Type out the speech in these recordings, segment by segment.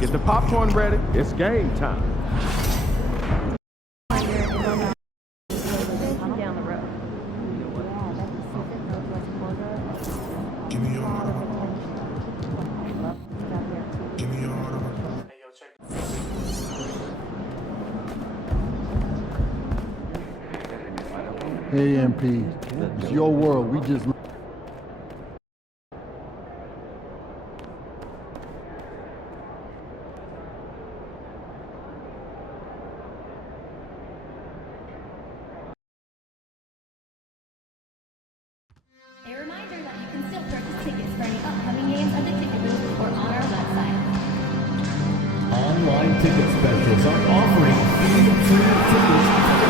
Get the popcorn ready. It's game time. Down the road. Give me your order. Give me your order. Hey, MP, it's your world. We just. A reminder that you can still purchase tickets for any upcoming games at the ticket booth or on our website. Online ticket specials are offering free premium tickets for the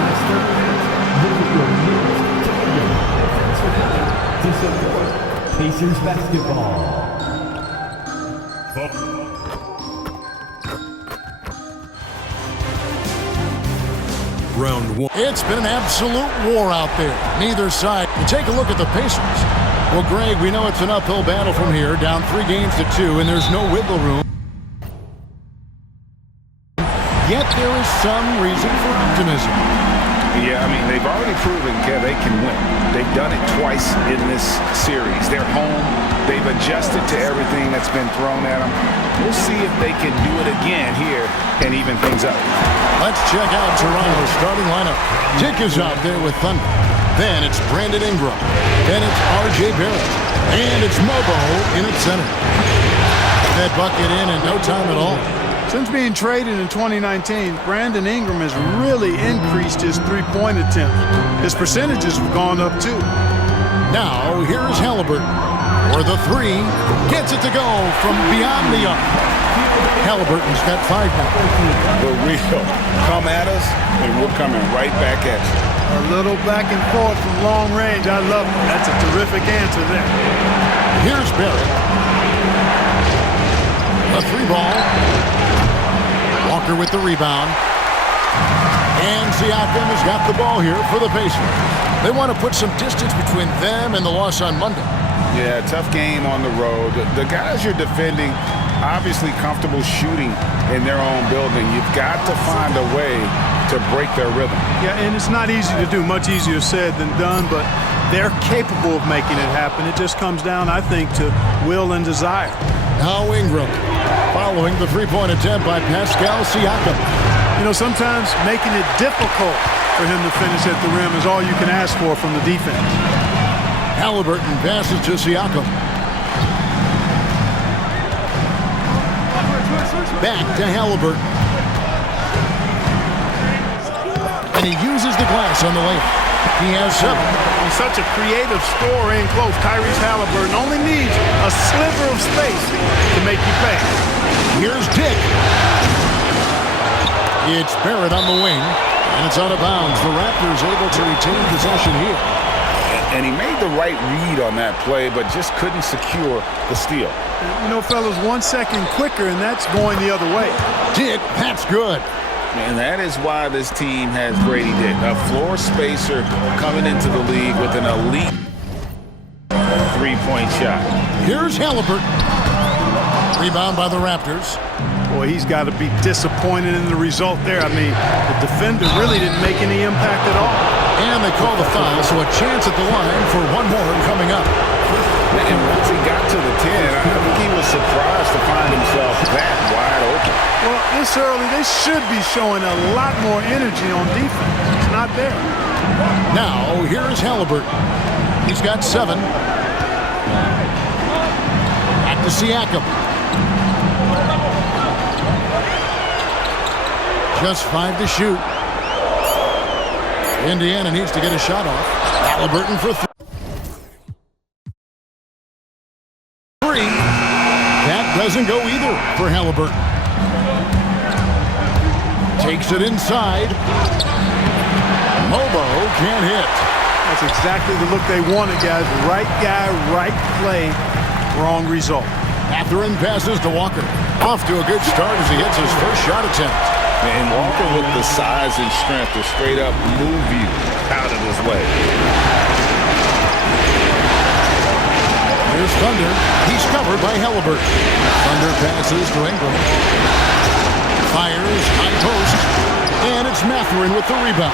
last 30 minutes. Visit your nearest ticket booth to support Pacers basketball. Round one. It's been an absolute war out there, neither side. You take a look at the Pacers. Well, Greg, we know it's an uphill battle from here, down 3 games to 2, and there's no wiggle room. Yet there is some reason for optimism. Yeah, I mean, they've already proven they can win. They've done it twice in this series. They're home. They've adjusted to everything that's been thrown at them. We'll see if they can do it again here and even things up. Let's check out Toronto's starting lineup. Dick is out there with Thunder. Then it's Brandon Ingram. Then it's R.J. Barrett. And it's Mobo in at center. That bucket in no time at all. Since being traded in 2019, Brandon Ingram has really increased his three-point attempt. His percentages have gone up too. Now, here's Halliburton. For the 3, gets it to go from beyond the arc. Halliburton's got 5 now. The real come at us, and we're coming right back at you. A little back and forth from long range. I love it. That's a terrific answer there. Here's Barrett. A 3-ball. Walker with the rebound. And Siakam has got the ball here for the Pacers. They want to put some distance between them and the loss on Monday. Yeah, tough game on the road. The guys you're defending, obviously comfortable shooting in their own building. You've got to find a way to break their rhythm. Yeah, and it's not easy to do. Much easier said than done, but they're capable of making it happen. It just comes down, I think, to will and desire. Now Ingram, following the 3-point attempt by Pascal Siakam. You know, sometimes making it difficult for him to finish at the rim is all you can ask for from the defense. Halliburton passes to Siakam. Back to Halliburton. And he uses the glass on the layup. He has 7. He's such a creative scorer in close. Tyrese Halliburton only needs a sliver of space to make you pay. Here's Dick. It's Barrett on the wing, and it's out of bounds. The Raptors able to retain possession here. And he made the right read on that play, but just couldn't secure the steal. You know, fellas, 1 second quicker, and that's going the other way. Dick, that's good. And that is why this team has Grady Dick, a floor spacer coming into the league with an elite 3-point shot. Here's Halliburton. Rebound by the Raptors. Boy, he's got to be disappointed in the result there. I mean, the defender really didn't make any impact at all. And they call the foul, so a chance at the line for one more coming up. And once he got to the 10, I think he was surprised to find himself that wide open. Well, this early, they should be showing a lot more energy on defense. It's not there. Now, here's Halliburton. He's got 7. Back to Siakam. Just 5 to shoot. Indiana needs to get a shot off. Halliburton for 3. That doesn't go either for Halliburton. Takes it inside. Mobo can't hit. That's exactly the look they wanted, guys. Right guy, right play, wrong result. Mathurin passes to Walker. Off to a good start as he hits his first shot attempt. And Walker with the size and strength to straight up move you out of his way. Here's Thunder. He's covered by Halliburton. Thunder passes to Ingram. Fires, high post. And it's Mathurin with the rebound.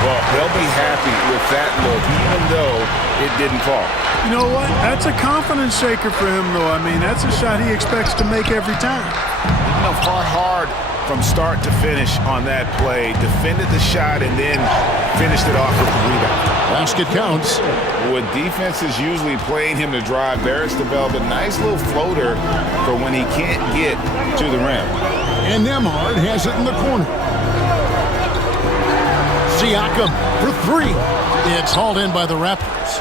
Well, they'll be happy with that look, even though it didn't fall. You know what? That's a confidence shaker for him, though. I mean, that's a shot he expects to make every time. You know, far hard from start to finish on that play. Defended the shot and then finished it off with the rebound. Basket counts. With defenses usually playing him to drive, Barrett's developed a nice little floater for when he can't get to the rim. And Nembhard has it in the corner. Siakam for three. It's hauled in by the Raptors.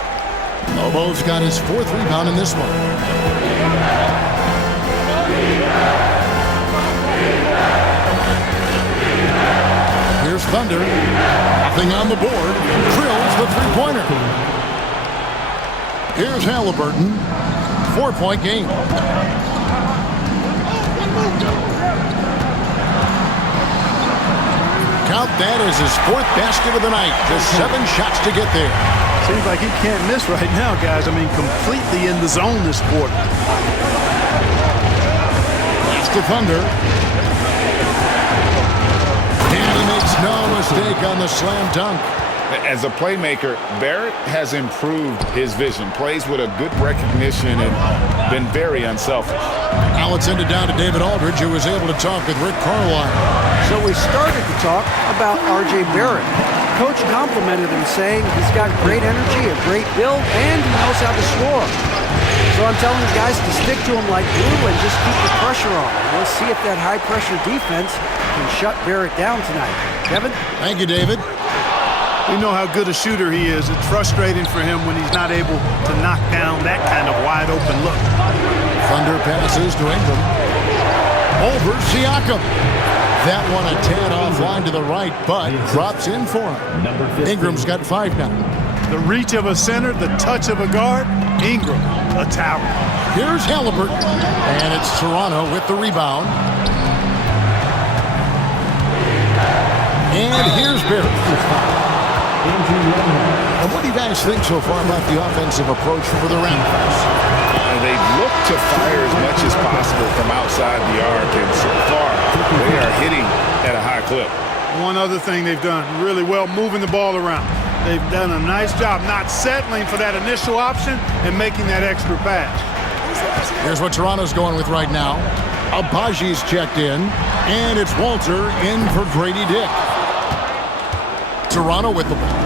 Lobo's got his fourth rebound in this one. Here's Thunder. Nothing on the board. Drills the three-pointer. Here's Halliburton. 4-point game. Count that as his fourth basket of the night. Just 7 shots to get there. Seems like he can't miss right now, guys. I mean, completely in the zone this quarter. That's the Thunder. And he makes no mistake on the slam dunk. As a playmaker, Barrett has improved his vision. Plays with a good recognition and been very unselfish. Now let's send it down to David Aldridge, who was able to talk with Rick Carlisle. So we started to talk about R.J. Barrett. Coach complimented him, saying he's got great energy, a great build, and he knows how to score. So I'm telling you guys to stick to him like glue and just keep the pressure on. We'll see if that high-pressure defense can shut Barrett down tonight. Kevin? Thank you, David. We know how good a shooter he is. It's frustrating for him when he's not able to knock down that kind of wide-open look. Thunder passes to Ingram. Over Siakam. That one a tad offline to the right, but drops in for him. Ingram's got 5 now. The reach of a center, the touch of a guard. Ingram, a tower. Here's Halliburton. And it's Toronto with the rebound. And here's Barrett. And what do you guys think so far about the offensive approach for the Raptors? They look to fire as much as possible from outside the arc, and so far they are hitting at a high clip. One other thing they've done really well, moving the ball around. They've done a nice job not settling for that initial option and making that extra pass. Here's what Toronto's going with right now. Abaji's checked in, and it's Walter in for Grady Dick. Toronto with the ball.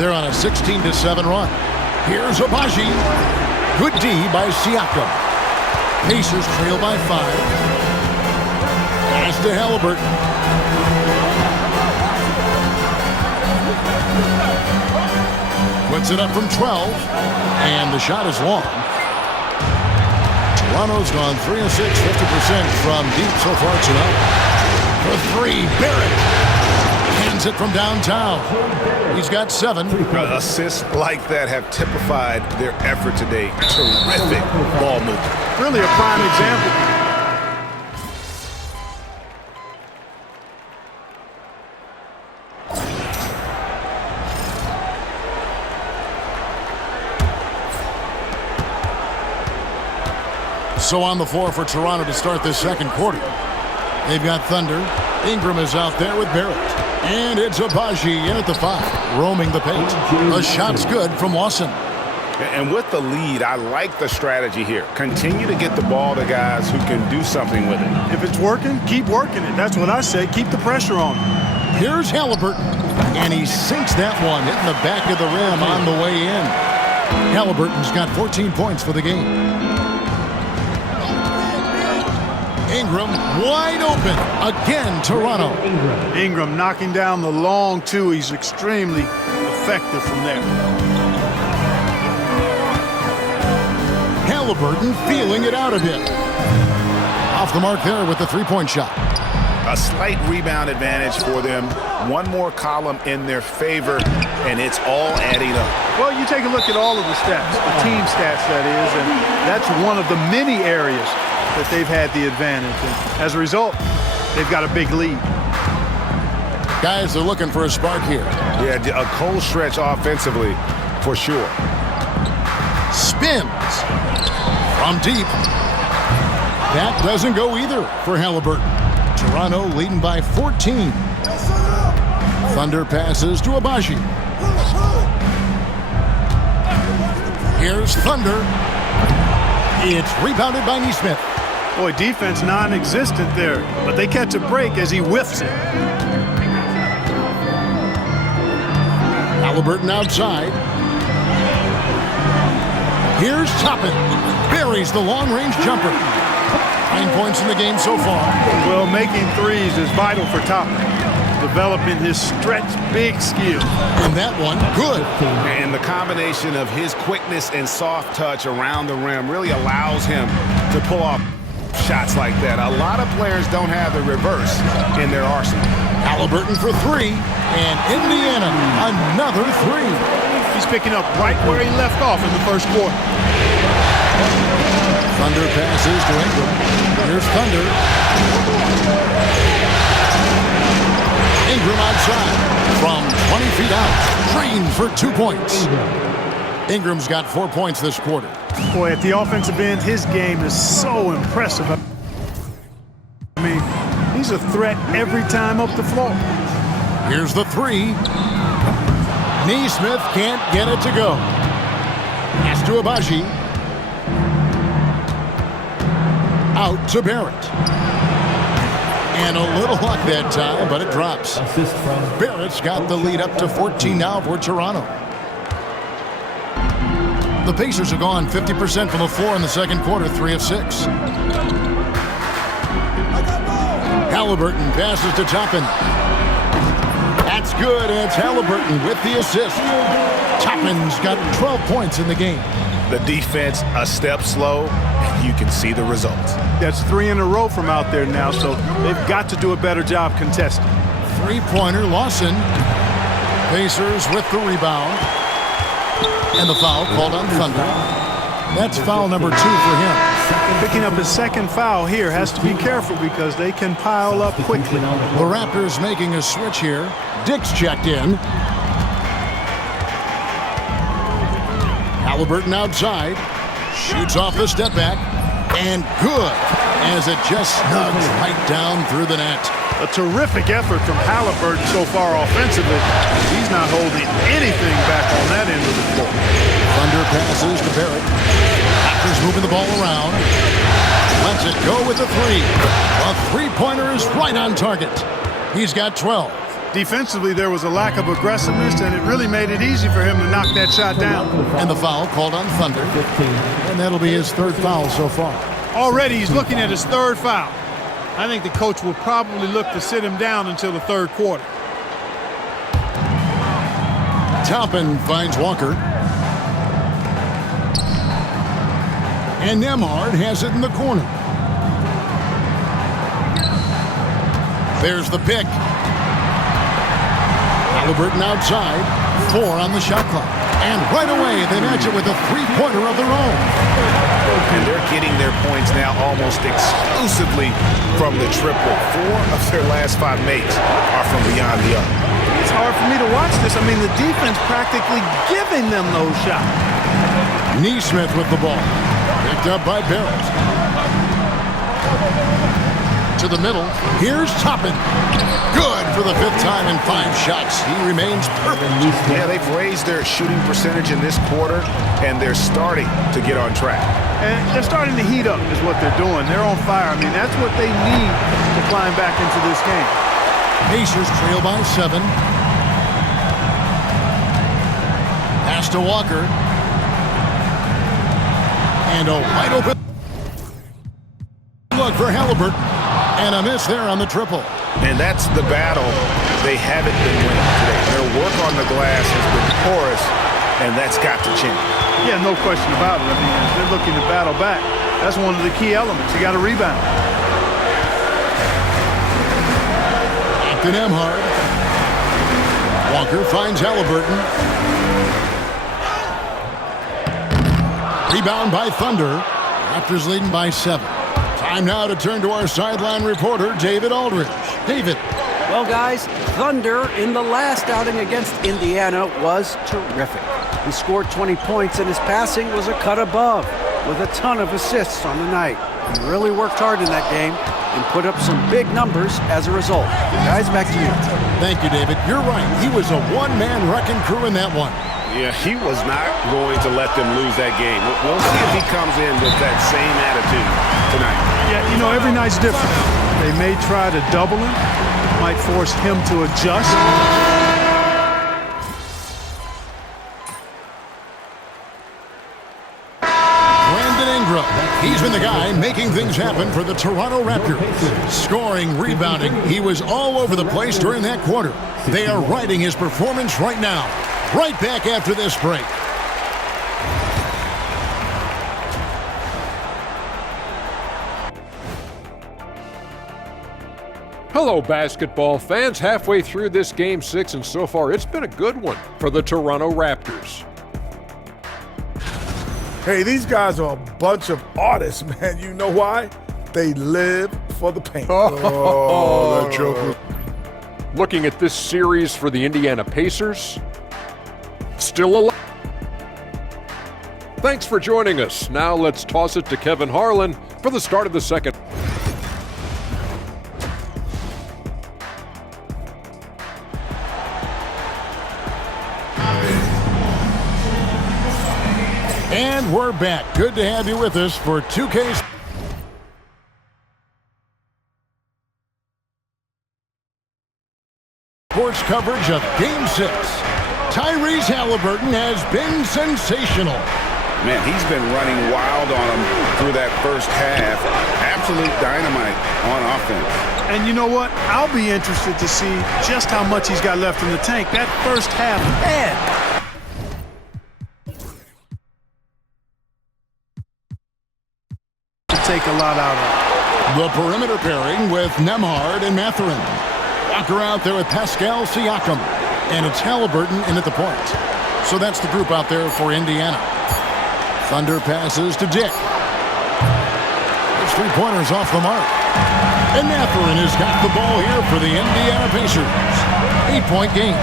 They're on a 16-7 run. Here's Abaji. Good D by Siakam. Pacers trail by 5. Pass to Halliburton. Puts it up from 12. And the shot is long. Toronto's gone 3 of 6, 50% from deep so far tonight. For 3, Barrett. Hands it from downtown. He's got 7. Assists like that have typified their effort today. Terrific ball movement. Really a prime example. So on the floor for Toronto to start this second quarter. They've got Thunder. Ingram is out there with Barrett. And it's Abaji in at the 5, roaming the paint. The shot's good from Lawson. And with the lead, I like the strategy here. Continue to get the ball to guys who can do something with it. If it's working, keep working it. That's what I say. Keep the pressure on him. Here's Halliburton. And he sinks that one, hitting the back of the rim on the way in. Halliburton's got 14 points for the game. Ingram wide open. Again, Toronto. Ingram knocking down the long 2. He's extremely effective from there. Halliburton feeling it out a bit. Off the mark there with the 3-point shot. A slight rebound advantage for them. One more column in their favor, and it's all adding up. Well, you take a look at all of the stats, the team stats, that is, and that's one of the many areas that they've had the advantage. And as a result, they've got a big lead. Guys are looking for a spark here. Yeah, a cold stretch offensively for sure. Spins. From deep. That doesn't go either for Halliburton. Toronto leading by 14. Thunder passes to Abaji. Here's Thunder. It's rebounded by Neesmith. Boy, defense non-existent there, but they catch a break as he whiffs it. Halliburton outside. Here's Toppin. Buries the long-range jumper. 9 points in the game so far. Well, making threes is vital for Toppin. Developing his stretch big skill. And that one, good. And the combination of his quickness and soft touch around the rim really allows him to pull off shots like that. A lot of players don't have the reverse in their arsenal. Halliburton for three, and Indiana another three. He's picking up right where he left off in the first quarter. Thunder passes to Ingram. Here's Thunder. Ingram outside from 20 feet out. Drained for 2 points. Ingram's got 4 points this quarter. Boy, at the offensive end, his game is so impressive. I mean, he's a threat every time up the floor. Here's the three. Neesmith can't get it to go. Pass to Abaji. Out to Barrett. And a little luck that time, but it drops. Assist from Barrett's got the lead up to 14 now for Toronto. The Pacers have gone 50% from the floor in the second quarter, 3 of 6. Halliburton passes to Toppin. That's good, and it's Halliburton with the assist. Toppin's got 12 points in the game. The defense a step slow, and you can see the results. That's 3 in a row from out there now, so they've got to do a better job contesting. Three-pointer, Lawson. Pacers with the rebound. And the foul called on Thunder. That's foul number 2 for him. Picking up his second foul here, has to be careful because they can pile up quickly. The Raptors making a switch here. Dick's checked in. Halliburton outside. Shoots off the step back. And good, as it just snugs right down through the net. A terrific effort from Halliburton so far offensively. He's not holding anything back on that end of the floor. Thunder passes to Barrett. Raptors moving the ball around. Lets it go with a three. A three-pointer is right on target. He's got 12. Defensively, there was a lack of aggressiveness, and it really made it easy for him to knock that shot down. And the foul called on Thunder. And that'll be his third foul so far. Already, he's looking at his third foul. I think the coach will probably look to sit him down until the third quarter. Toppin finds Walker. And Nembhard has it in the corner. There's the pick. Halliburton outside. 4 on the shot clock. And right away, they match it with a three-pointer of their own. And they're getting their points now almost exclusively from the triple. 4 of their last 5 makes are from beyond the arc. It's hard for me to watch this. I mean, the defense practically giving them those shots. Neesmith with the ball. Picked up by Barrett. To the middle. Here's Toppin. Good for the 5th time in 5 shots. He remains perfect. Yeah, they've raised their shooting percentage in this quarter, and they're starting to get on track. And they're starting to heat up is what they're doing. They're on fire. I mean, that's what they need to climb back into this game. Pacers trail by 7. Pass to Walker. And a wide open look for Halliburton. And a miss there on the triple. And that's the battle they haven't been winning today. Their work on the glass has been porous, and that's got to change. Yeah, no question about it. I mean, if they're looking to battle back, that's one of the key elements. You got to rebound. Back to Nembhard. Walker finds Halliburton. Rebound by Thunder. Raptors leading by 7. Time now to turn to our sideline reporter, David Aldridge. David. Well, guys, Thunder in the last outing against Indiana was terrific. He scored 20 points, and his passing was a cut above. with a ton of assists on the night. He really worked hard in that game and put up some big numbers as a result. Guys, back to you. Thank you, David. You're right. He was a one-man wrecking crew in that one. Yeah, he was not going to let them lose that game. We'll see if he comes in with that same attitude tonight. Yeah, you know, every night's different. They may try to double him, might force him to adjust. He's been the guy making things happen for the Toronto Raptors. Scoring, rebounding, he was all over the place during that quarter. They are riding his performance right now. Right back after this break. Hello, basketball fans. Halfway through this Game 6, and so far it's been a good one for the Toronto Raptors. Hey, these guys are a bunch of artists, man. You know why? They live for the paint. Oh, that joke was... Looking at this series for the Indiana Pacers, still alive. Thanks for joining us. Now let's toss it to Kevin Harlan for the start of the second. And we're back. Good to have you with us for 2K Sports coverage of Game 6. Tyrese Halliburton has been sensational. Man, he's been running wild on them through that first half. Absolute dynamite on offense. And you know what? I'll be interested to see just how much he's got left in the tank. That first half, man. Take a lot out of. The perimeter pairing with Nembhard and Mathurin. Walker out there with Pascal Siakam. And it's Halliburton in at the point. So that's the group out there for Indiana. Thunder passes to Dick. His three-pointers off the mark. And Mathurin has got the ball here for the Indiana Pacers. 8-point game.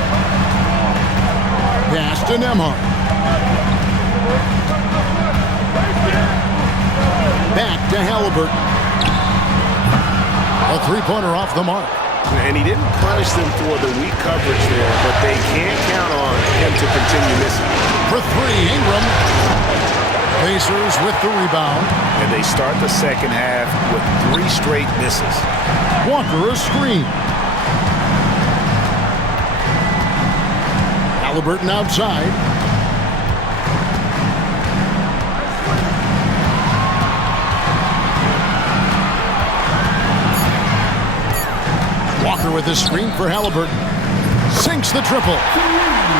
Pass to Nembhard. Back to Halliburton. A three-pointer off the mark. And he didn't punish them for the weak coverage there, but they can't count on him to continue missing. For three, Ingram. Pacers with the rebound. And they start the second half with 3 straight misses. Walker a screen. Halliburton outside. Walker with a screen for Halliburton. Sinks the triple.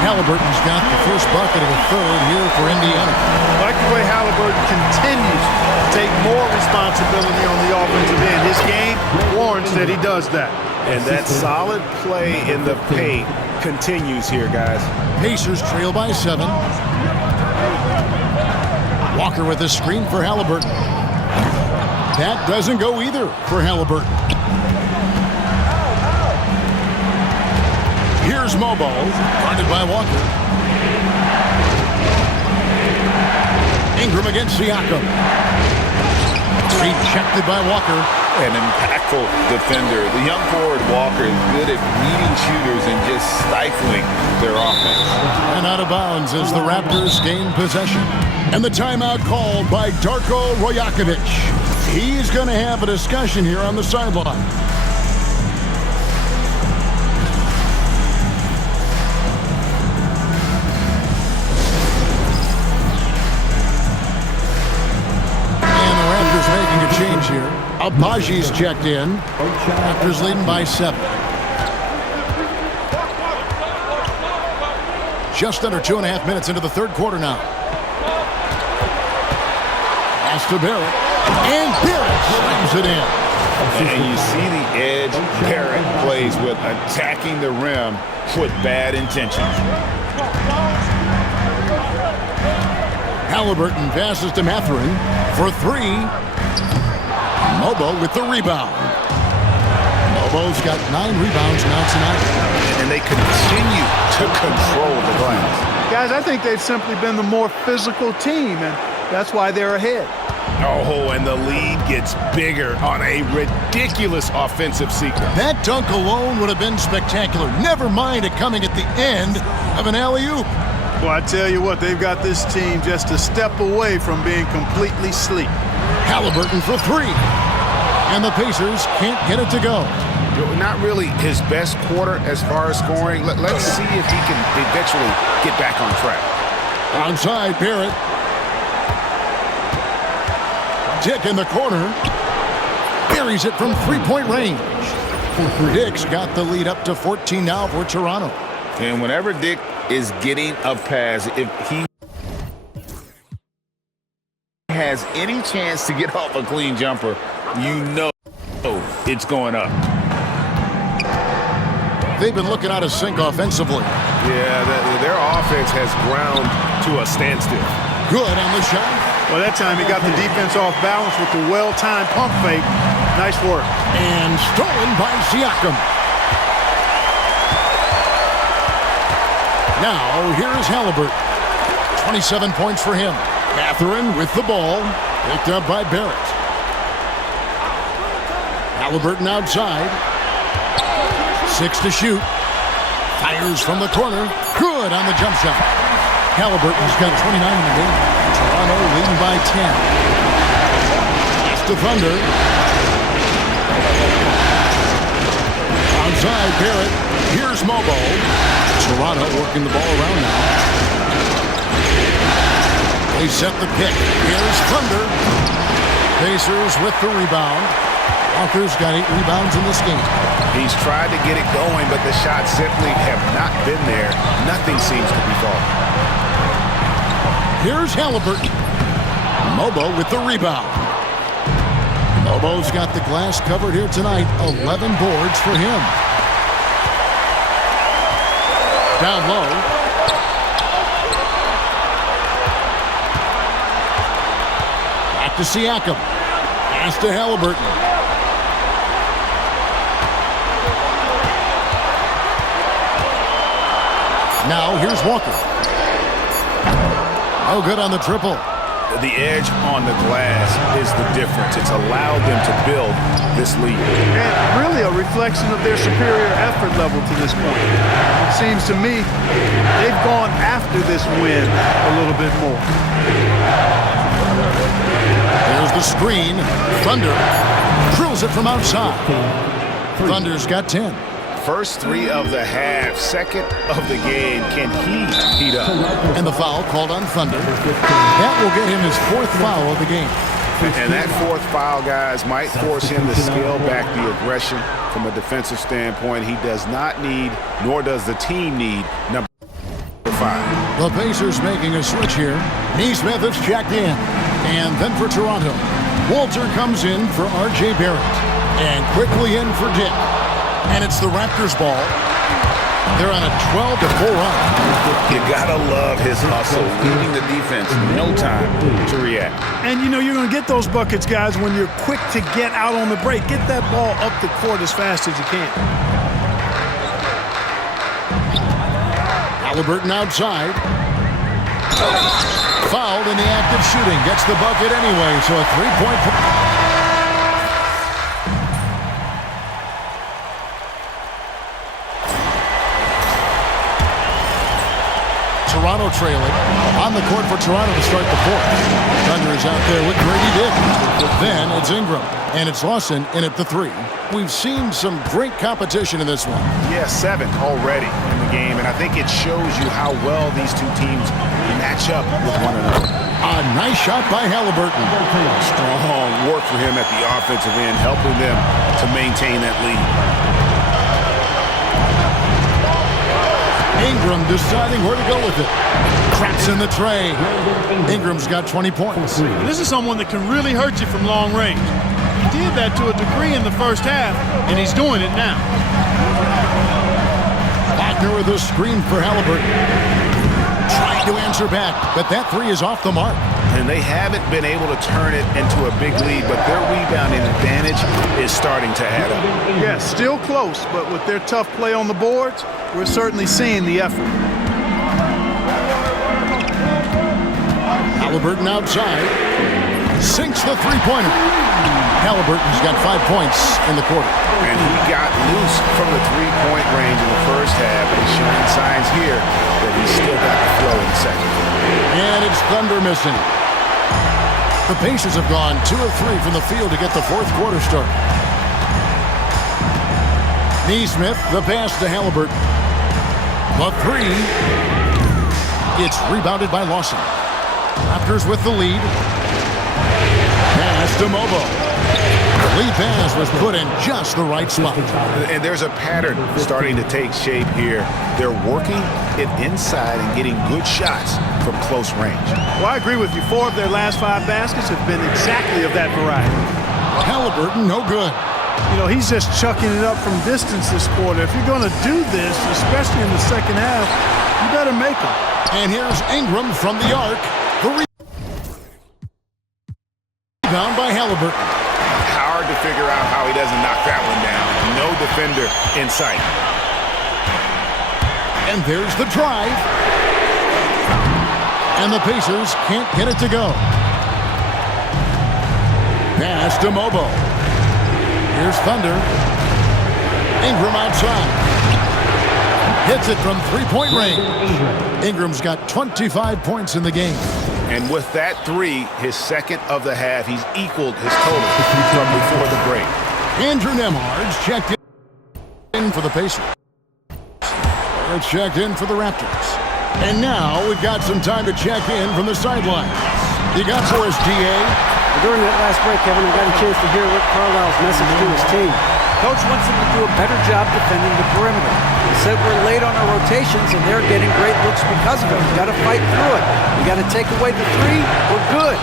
Halliburton's got the first bucket of the third here for Indiana. I like the way Halliburton continues to take more responsibility on the offensive end. His game warrants that he does that. And that solid play in the paint continues here, guys. Pacers trail by 7. Walker with a screen for Halliburton. That doesn't go either for Halliburton. Here's Mobo, guarded by Walker. Ingram against Siakam. Rejected by Walker. An impactful defender. The young forward Walker is good at meeting shooters and just stifling their offense. And out of bounds as the Raptors gain possession. And the timeout called by Darko Rajakovic. He's going to have a discussion here on the sideline. Change here. Abaji's checked in. Raptors leading by 7. Just under 2.5 minutes into the third quarter now. Pass to Barrett. And Barrett slams it in. And you see the edge Barrett plays with, attacking the rim with bad intentions. Halliburton passes to Mathurin for 3. Mobo with the rebound. Mobo's got 9 rebounds now tonight. And they continue to control the glass. Guys, I think they've simply been the more physical team, and That's why they're ahead. Oh, and the lead gets bigger on a ridiculous offensive sequence. That dunk alone would have been spectacular. Never mind it coming at the end of an alley-oop. Well, I tell you what, they've got this team just a step away from being completely asleep. Halliburton for three. And the Pacers can't get it to go. Not really his best quarter as far as scoring. Let's see if he can eventually get back on track. Onside, Barrett. Dick in the corner. Buries it from three-point range. Dick's got the lead up to 14 now for Toronto. And whenever Dick is getting a pass, if he has any chance to get off a clean jumper, you know it's going up. They've been looking out of sync offensively. Yeah, their offense has ground to a standstill. Good on the shot. Well, that time he got the defense off balance with the well-timed pump fake. Nice work. And stolen by Siakam. Now, here's Halliburton. 27 points for him. Mathurin with the ball. Picked up by Barrett. Halliburton outside. 6 to shoot. Fires from the corner. Good on the jump shot. Halliburton's got 29 in the game. Toronto leading by 10. Pass to Thunder. Outside, Barrett. Here's Mobo. Toronto working the ball around now. They set the pick. Here's Thunder. Pacers with the rebound. Walker's got 8 rebounds in this game. He's tried to get it going, but the shots simply have not been there. Nothing seems to be falling. Here's Halliburton. Mobo with the rebound. Mobo's got the glass covered here tonight. 11 boards for him. Down low. Back to Siakam. Pass to Halliburton. Now here's Walker. Oh, good on the triple. The edge on the glass is the difference. It's allowed them to build this lead. And really a reflection of their superior effort level to this point. It seems to me they've gone after this win a little bit more. There's the screen. Thunder drills it from outside. Thunder's got 10. First 3 of the half, second of the game. Can he heat up? And the foul called on Thunder. That will get him his 4th foul of the game. And that 4th foul, guys, might force him to scale back the aggression from a defensive standpoint. He does not need, nor does the team need, number 5. The Pacers making a switch here. Neesmith is checked in. And then for Toronto, Walter comes in for R.J. Barrett. And quickly in for Dick. And it's the Raptors ball. They're on a 12-4 run. You gotta love his hustle, leading the defense, no time to react. And you know you're gonna get those buckets, guys, when you're quick to get out on the break. Get that ball up the court as fast as you can. Halliburton outside. Fouled in the act of shooting. Gets the bucket anyway, so a 3-point... Toronto trailing. On the court for Toronto to start the 4th. Thunder is out there with Grady Dick. Then it's Ingram. And it's Lawson in at the 3. We've seen some great competition in this one. Yeah, 7 already in the game. And I think it shows you how well these two teams match up with one another. A nice shot by Halliburton. Strong work for him at the offensive end, helping them to maintain that lead. Ingram deciding where to go with it. Traps in the tray. Ingram's got 20 points. This is someone that can really hurt you from long range. He did that to a degree in the first half, and he's doing it now. Wagner with a screen for Halliburton. Trying to answer back, but that 3 is off the mark. And they haven't been able to turn it into a big lead, but their rebounding advantage is starting to add up. Yeah, still close, but with their tough play on the boards, we're certainly seeing the effort. Halliburton outside. Sinks the three-pointer. Halliburton's got 5 points in the quarter. And he got loose from the three-point range in the first half, and he's showing signs here that he's still got the flow in the second. And it's Thunder missing. The Pacers have gone 2 of 3 from the field to get the fourth quarter started. Neesmith, the pass to Halliburton. The three. It's rebounded by Lawson. Raptors with the lead. Pass to Mobo. The lead pass was put in just the right spot. And there's a pattern starting to take shape here. They're working it inside and getting good shots from close range. Well, I agree with you. 4 of their last 5 baskets have been exactly of that variety. Halliburton, no good. You know, he's just chucking it up from distance this quarter. If you're going to do this, especially in the second half, you better make them. And here's Ingram from the arc. The rebound by Halliburton. Hard to figure out how he doesn't knock that one down. No defender in sight. And there's the drive. And the Pacers can't get it to go. Pass to Mobo. Here's Thunder. Ingram outside. Hits it from three-point range. Ingram's got 25 points in the game. And with that three, his second of the half, he's equaled his total from before the break. Andrew Nembhard's checked in for the Pacers. It's checked in for the Raptors. And now we've got some time to check in from the sidelines. You got for us, DA? During that last break, Kevin, I got a chance to hear Rick Carlisle's message to his team. Coach wants them to do a better job defending the perimeter. He said we're late on our rotations, and they're getting great looks because of it. We got to fight through it. We got to take away the three. We're good,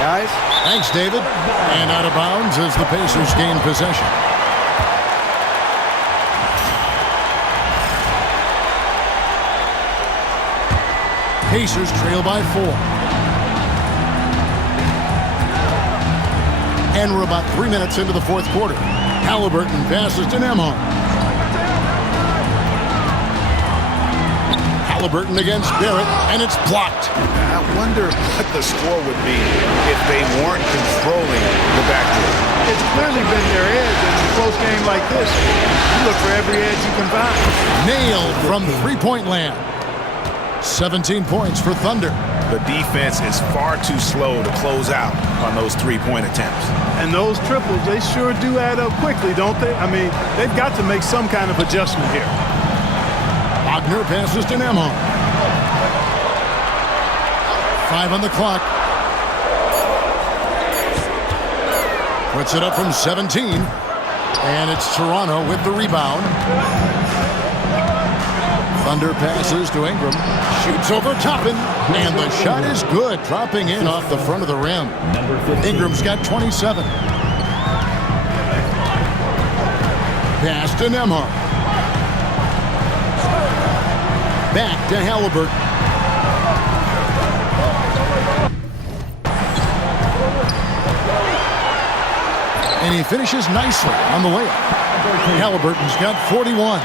guys. Thanks, David. And out of bounds as the Pacers gain possession. Pacers trail by 4. And we're about 3 minutes into the fourth quarter. Halliburton passes to Nembhard. Halliburton against Barrett, and it's blocked. I wonder what the score would be if they weren't controlling the backcourt. It's clearly been their edge in a close game like this. You look for every edge you can find. Nailed from three-point land. 17 points for Thunder. The defense is far too slow to close out on those three-point attempts. And those triples, they sure do add up quickly, don't they? I mean, they've got to make some kind of adjustment here. Wagner passes to Nembhard. 5 on the clock. Puts it up from 17. And it's Toronto with the rebound. Thunder passes to Ingram. Shoots over Toppin. And the shot is good. Dropping in off the front of the rim. Ingram's got 27. Pass to Nembhard. Back to Halliburton. And he finishes nicely on the layup. Halliburton's got 41.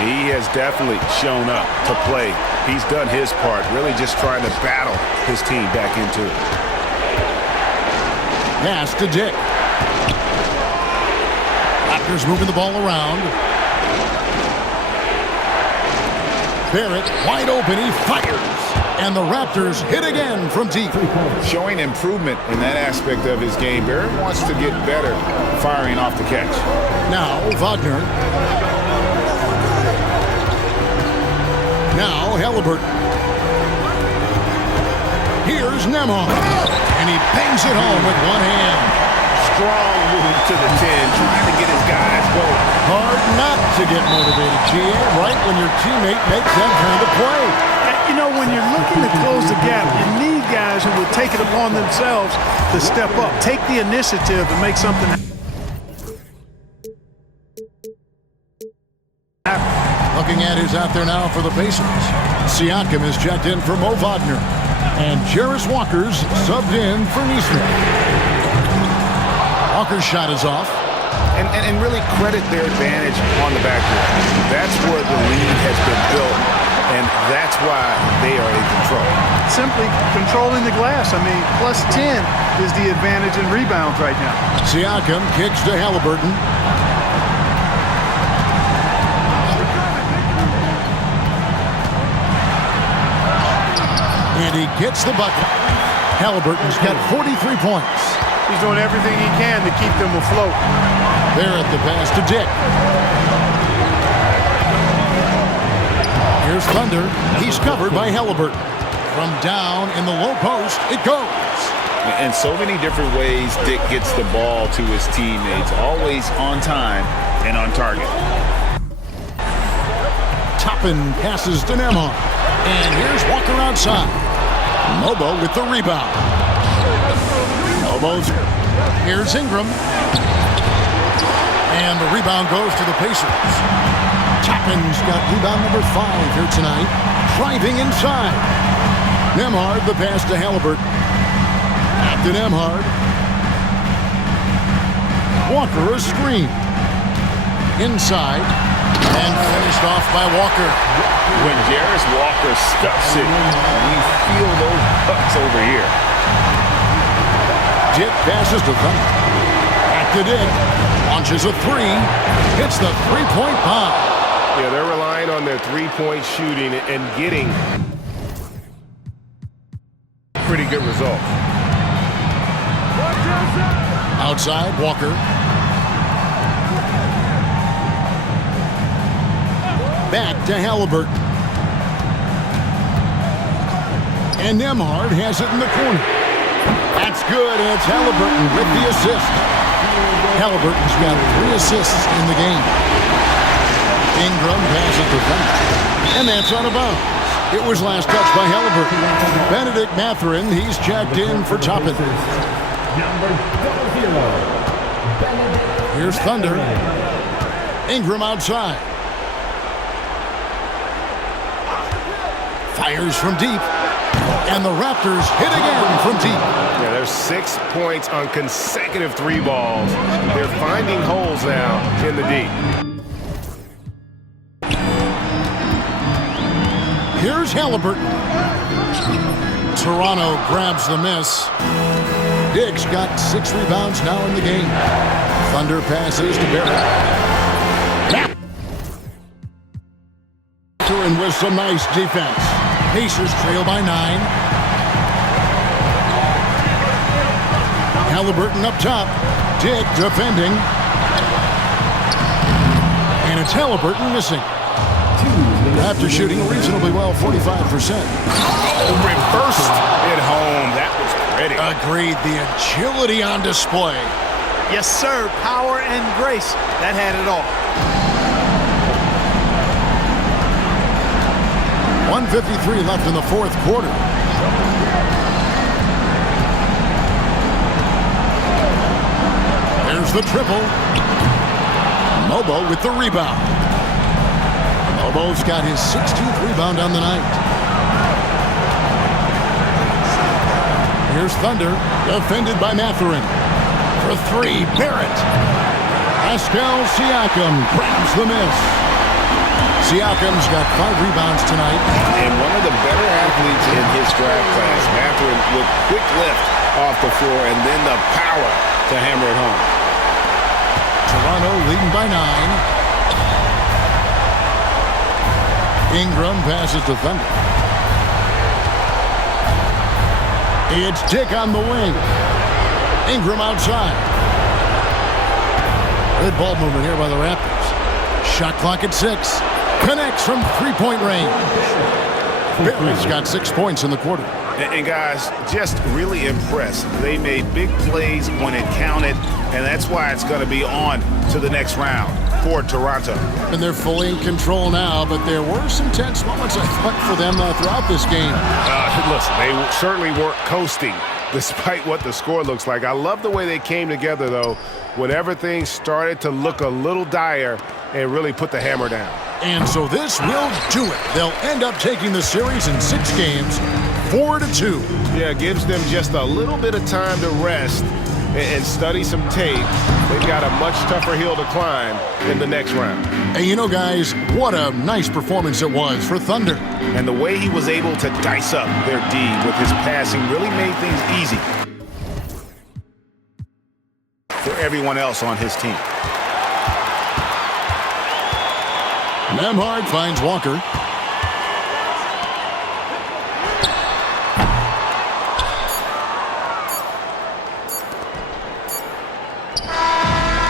He has definitely shown up to play. He's done his part, really just trying to battle his team back into it. Pass to Dick. Raptors moving the ball around. Barrett wide open, he fires. And the Raptors hit again from deep. Showing improvement in that aspect of his game. Barrett wants to get better firing off the catch. Now Wagner. Now Halliburton. Here's Nembhard. And he bangs it home with one hand. Strong move to the 10, trying to get his guys going. Hard not to get motivated, GA, right when your teammate makes that kind of play. You know, when you're looking to close the gap, you need guys who will take it upon themselves to step up, take the initiative and make something happen. Looking at who's out there now for the Pacers. Siakam is checked in for Mo Wagner. And Jarris Walker's subbed in for Neesmith. Walker's shot is off. And really credit their advantage on the backcourt. That's where the lead has been built and that's why they are in control. Simply controlling the glass. I mean, plus 10 is the advantage in rebounds right now. Siakam kicks to Halliburton. And he gets the bucket. Halliburton's got 43 points. He's doing everything he can to keep them afloat. Barrett the pass to Dick. Here's Thunder. He's covered by Halliburton. From down in the low post, it goes. In so many different ways, Dick gets the ball to his teammates, always on time and on target. Toppin passes to Nembhard. And here's Walker outside. Mobo with the rebound. Mobo's. Here's Ingram. And the rebound goes to the Pacers. Toppin's got rebound number 5 here tonight. Driving inside. Nembhard the pass to Halliburton. Back to Nembhard. Walker a screen. Inside. And finished off by Walker. When Jarris Walker stuffs it, you feel those bucks over here. Dick passes to Thunder. Back to Dick. Launches a 3. Hits the three-point bomb. Yeah, they're relying on their three-point shooting and getting pretty good results. Outside, Walker. Back to Halliburton. And Nembhard has it in the corner. That's good, and it's Halliburton with the assist. Halliburton's got 3 assists in the game. Ingram passes to Thunder. And that's out of bounds. It was last touched by Halliburton. Benedict Mathurin, he's checked in for Toppin. Here's Thunder. Ingram outside. Fires from deep. And the Raptors hit again from deep. Yeah, there's 6 points on consecutive 3 balls. They're finding holes now in the deep. Here's Halliburton. Toronto grabs the miss. Diggs got 6 rebounds now in the game. Thunder passes to Barrett. And with some nice defense. Pacers trail by 9. Halliburton up top. Dick defending. And it's Halliburton missing. After shooting reasonably well, 45%. Reversed at home. That was pretty. Agreed. The agility on display. Yes, sir. Power and grace. That had it all. 1:53 left in the 4th quarter. There's the triple. Mobo with the rebound. Mobo's got his 16th rebound on the night. Here's Thunder, defended by Mathurin. For 3, Barrett. Pascal Siakam grabs the miss. Siakam's got 5 rebounds tonight. And one of the better athletes in his draft class, Mathurin, with quick lift off the floor and then the power to hammer it home. Toronto leading by 9. Ingram passes to Thunder. It's Dick on the wing. Ingram outside. Good ball movement here by the Raptors. Shot clock at 6. Connects from 3-point range. Barrett's got 6 points in the quarter. And guys, just really impressed. They made big plays when it counted, and that's why it's going to be on to the next round for Toronto. And they're fully in control now, but there were some tense moments, I thought, for them throughout this game. Listen, they certainly weren't coasting despite what the score looks like. I love the way they came together, though, when everything started to look a little dire and really put the hammer down. And so this will do it. They'll end up taking the series in 6 games, 4-2. Yeah, it gives them just a little bit of time to rest and study some tape, they've got a much tougher hill to climb in the next round. And you know, guys, what a nice performance it was for Thunder. And the way he was able to dice up their D with his passing really made things easy for everyone else on his team. Nembhard finds Walker.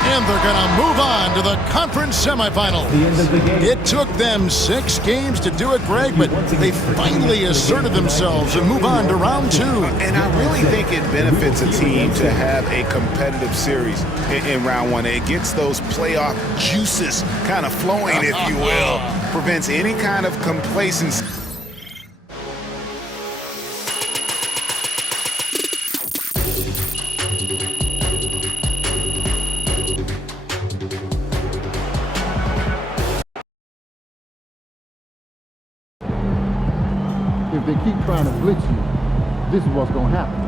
And they're going to move on to the conference semifinals. The end of the game. It took them 6 games to do it, Greg, but they finally asserted themselves and move on to round 2. And I really think it benefits a team to have a competitive series in round 1. It gets those playoff juices kind of flowing, if you will. Prevents any kind of complacency. If they keep trying to blitz you, this is what's going to happen.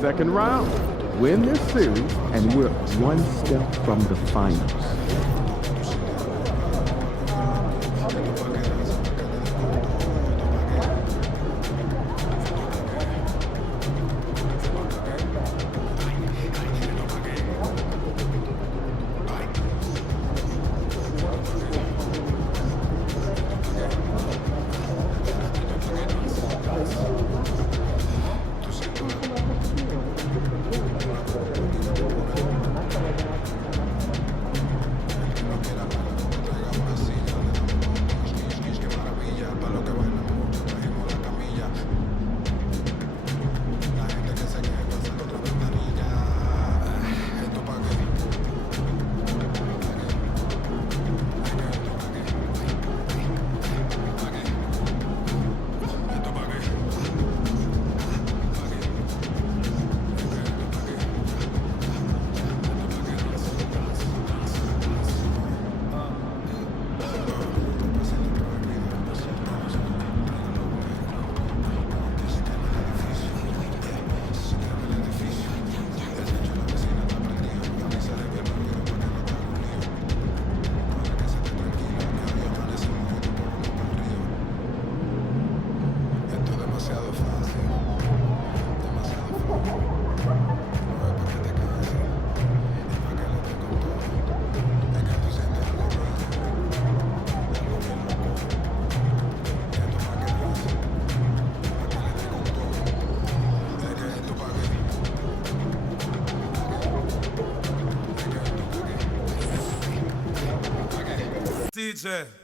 Second round. Win this series, and we're one step from the finals. DJ.